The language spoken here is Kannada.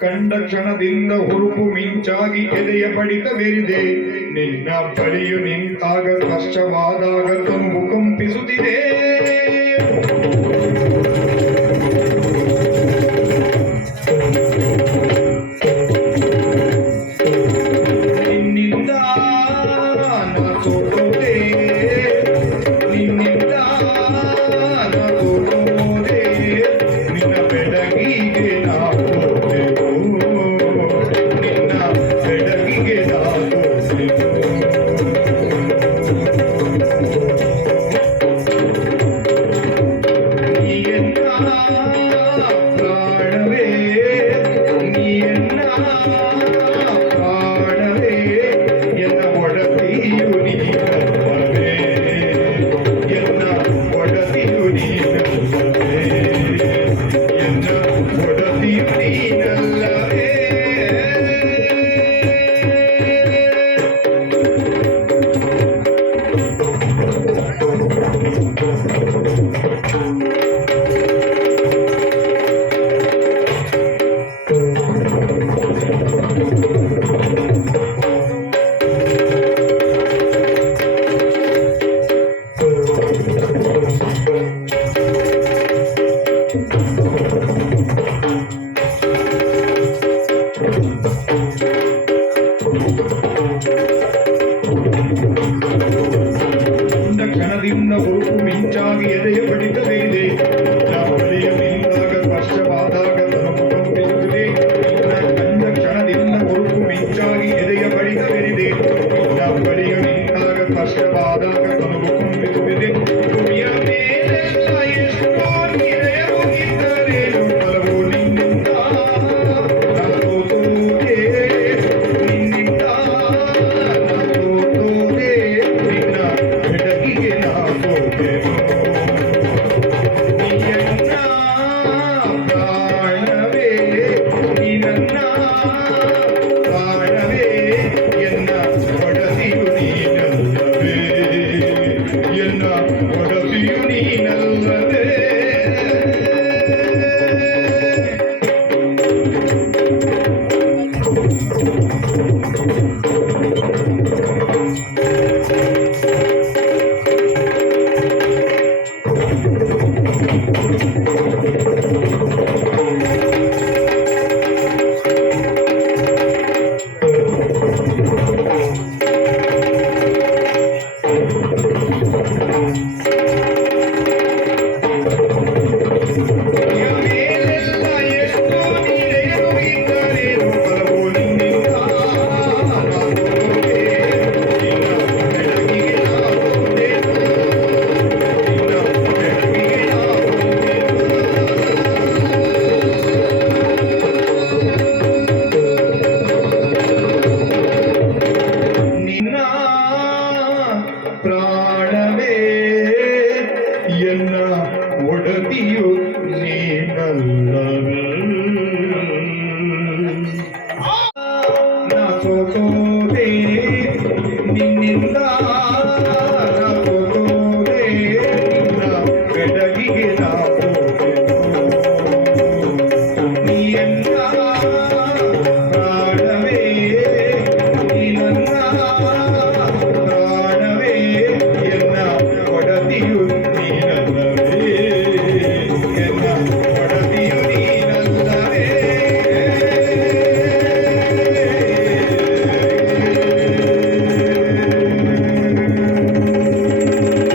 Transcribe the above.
ಕಂಡ ಕ್ಷಣದಿಂದ ಹುರುಪು ಮಿಂಚಾಗಿ ಎದೆಯ ಬಡಿತವೆರಿದೆ ನಿನ್ನ ಬಳಿಯು ನಿಂತಾಗ ಸ್ಪಷ್ಟವಾದಾಗ ತುಂಬು ಕಂಪಿಸುತ್ತಿದೆ. Thank you. இந்த கனதின் பொறுப்பும் இன்றாக எதைய பிடித்த പ്രാണമേ എന്ന ഉടതിയു നീ നല്ല